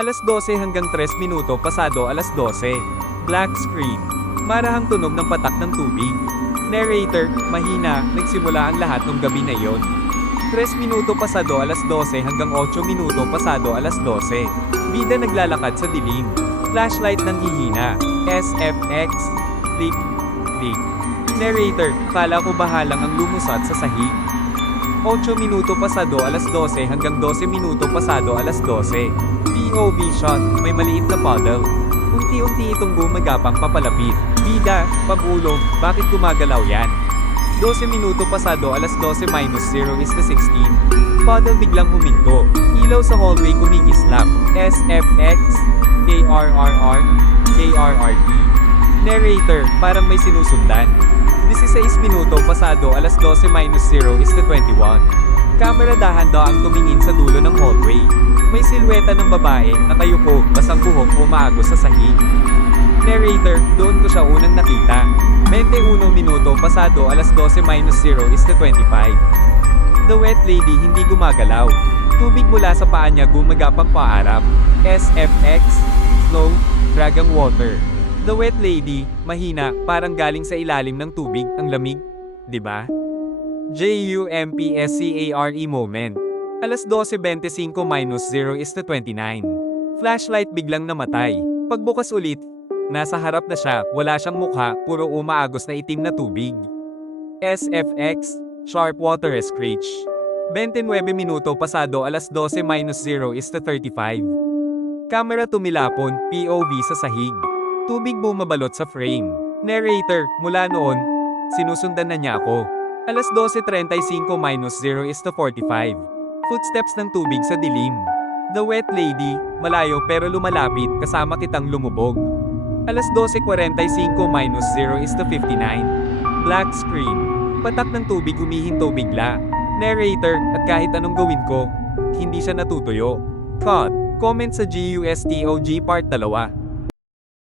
Alas 12 hanggang 3 minuto pasado alas 12. Black screen. Marahang tunog ng patak ng tubig. Narrator, mahina, nagsimula ang lahat ng gabi na iyon. 3 minuto pasado alas 12 hanggang 8 minuto pasado alas 12. Bida naglalakad sa dilim. Flashlight ng hihina. SFX. Click. Click. Narrator, kala ko bahalang ang lumusat sa sahig. 8 minuto pasado alas 12 hanggang 12 minuto pasado alas 12. POV shot, may maliit na puddle. Unti-unti itong gumagapang papalapit. Bida, pag-ulong, bakit gumagalaw yan? 12 minuto pasado alas 12 minus 0 is to 16. Puddle biglang huminto. Ilaw sa hallway kumikislap. SFX, KRRR, KRRT. Narrator, parang may sinusundan. 16 minuto pasado alas 12 minus 0 is to 21. Camera dahan-daang tumingin sa dulo ng hallway. May silweta ng babae, nakayuko, basang buhok umaagos sa sahig. Narrator, doon ko siya unang nakita. 21 minuto pasado alas 12 minus 0 is to 25. The wet lady hindi gumagalaw. Tubig mula sa paa niya gumagapang paarap. SFX, slow, drag ang water. The wet lady, mahina, parang galing sa ilalim ng tubig, ang lamig. Diba? JUMPSCARE moment. Alas 12:25 minus 0 is to 29. Flashlight biglang namatay. Pagbukas ulit, nasa harap na siya, wala siyang mukha, puro umaagos na itim na tubig. SFX, sharp water screech. 29 minuto pasado alas 12 minus 0 is to 35. Camera tumilapon, POV sa sahig. Tubig bumabalot sa frame. Narrator, mula noon, sinusundan na niya ako. Alas 12:35 minus 0 is to 45. Footsteps ng tubig sa dilim. The wet lady, malayo pero lumalapit, kasama kitang lumubog. Alas 12:45 minus 0 is to 59. Black screen. Patak ng tubig humihinto bigla. Narrator, at kahit anong gawin ko, hindi siya natutuyo. Cut. Comment sa GUSTOG Part 2.